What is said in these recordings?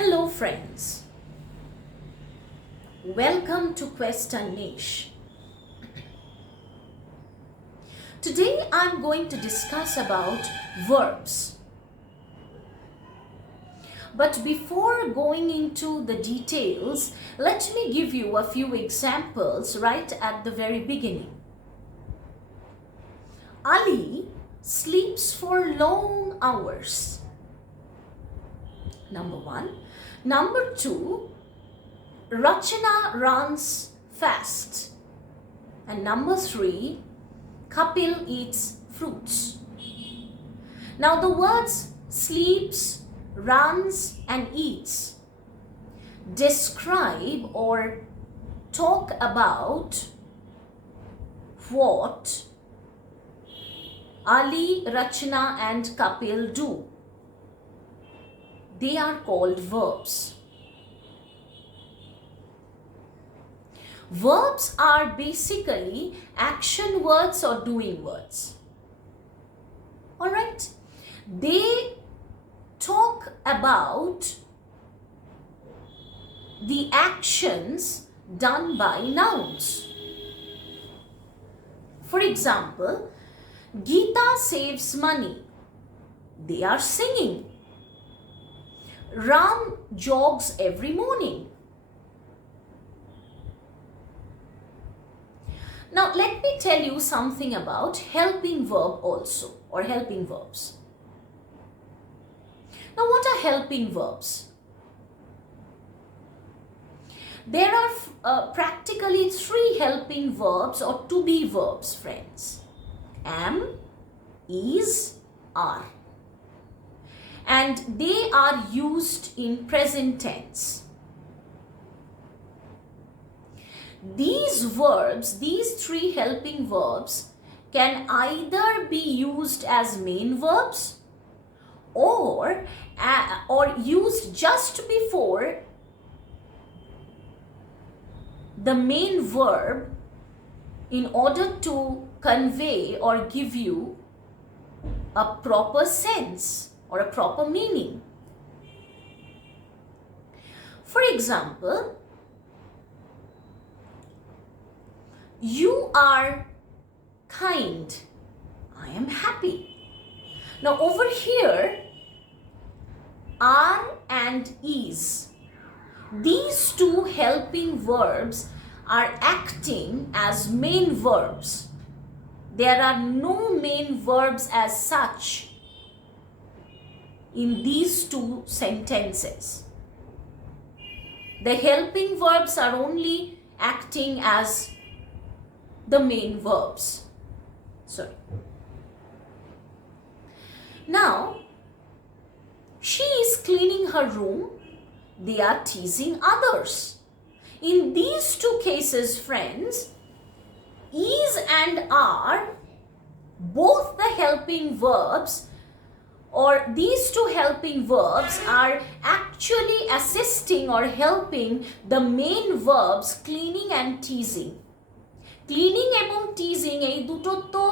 Hello friends, welcome to Quest and Niche. Today I'm going to discuss about verbs. But before going into the details, let me give you a few examples right at the very beginning. Ali sleeps for long hours. Number one. Number two, Rachana runs fast. And number three, Kapil eats fruits. Now the words sleeps, runs and eats describe or talk about what Ali, Rachana and Kapil do. They are called verbs. Verbs are basically action words or doing words. Alright? They talk about the actions done by nouns. For example, Geeta saves money. They are singing. Ram jogs every morning. Now let me tell you something about helping verb also, or helping verbs. Now what are helping verbs? There are practically three helping verbs or to be verbs, friends. Am, is, are. And they are used in present tense. These verbs, these three helping verbs, can either be used as main verbs or used just before the main verb in order to convey or give you a proper sense or a proper meaning. For example, you are kind. I am happy. Now over here, are and is. These two helping verbs are acting as main verbs. There are no main verbs as such in these two sentences. The helping verbs are only acting as the main verbs. Sorry. Now, she is cleaning her room. They are teasing others. In these two cases, friends, is and are, both the helping verbs or these two helping verbs are actually assisting or helping the main verbs cleaning and teasing. Cleaning এবং teasing এই দুটো তো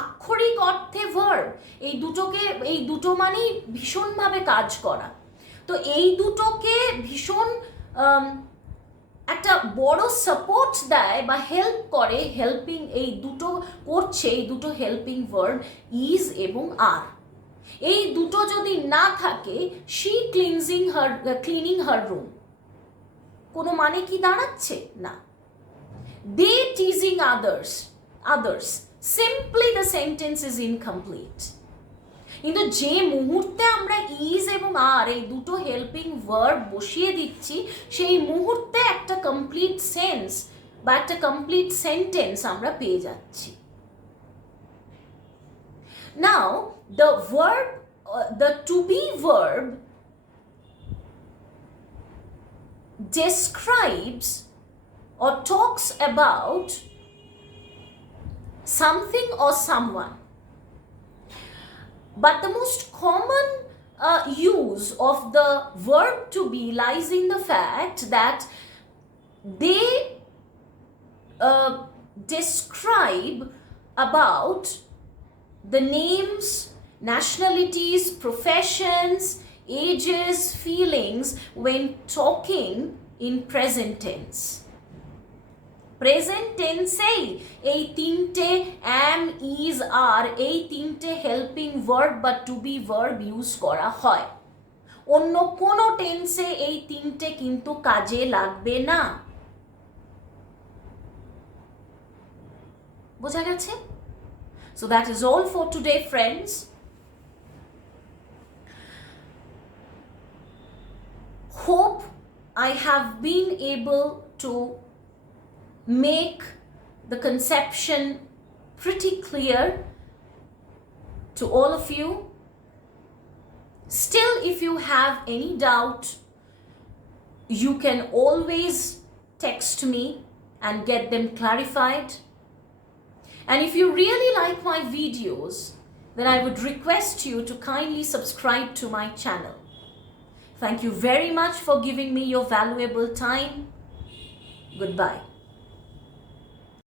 আক্ষরিক অর্থে verb, এই দুটো মানেই ভীষণভাবে কাজ করা। তো এই দুটোকে ভীষণ একটা বড় সাপোর্ট দেয় বা হেল্প করে, হেল্পিং এই দুটো করছে, এই দুটো হেল্পিং ভার্ব ইজ এবং আর। এই দুটো যদি না থাকে, শি ক্লিনিং হার রুম, কোনো মানে কি দাঁড়াচ্ছে? না। They teasing others. Simply the sentence is incomplete. কিন্তু যে মুহূর্তে আমরা ইজ এবং আর এই দুটো হেল্পিং ভার্ব বসিয়ে দিচ্ছি, সেই মুহূর্তে একটা কমপ্লিট সেন্স বা একটা কমপ্লিট সেন্টেন্স আমরা পেয়ে যাচ্ছি। Now, the to be verb describes or talks about something or someone. But the most common use of the verb to be lies in the fact that they describe about the names, nationalities, professions, ages feelings when talking in present tense. Present টেন্সেই এই তিনটে am, is, are এই তিনটে helping verb বা to be verb use করা হয়। অন্য কোনো টেন্সে এই তিনটে কিন্তু কাজে লাগবে না। বোঝা গেছে? So that is all for today, friends. Hope I have been able to make the conception pretty clear to all of you. Still, if you have any doubt, you can always text me and get them clarified. And if you really like my videos, then I would request you to kindly subscribe to my channel. Thank you very much for giving me your valuable time. Goodbye.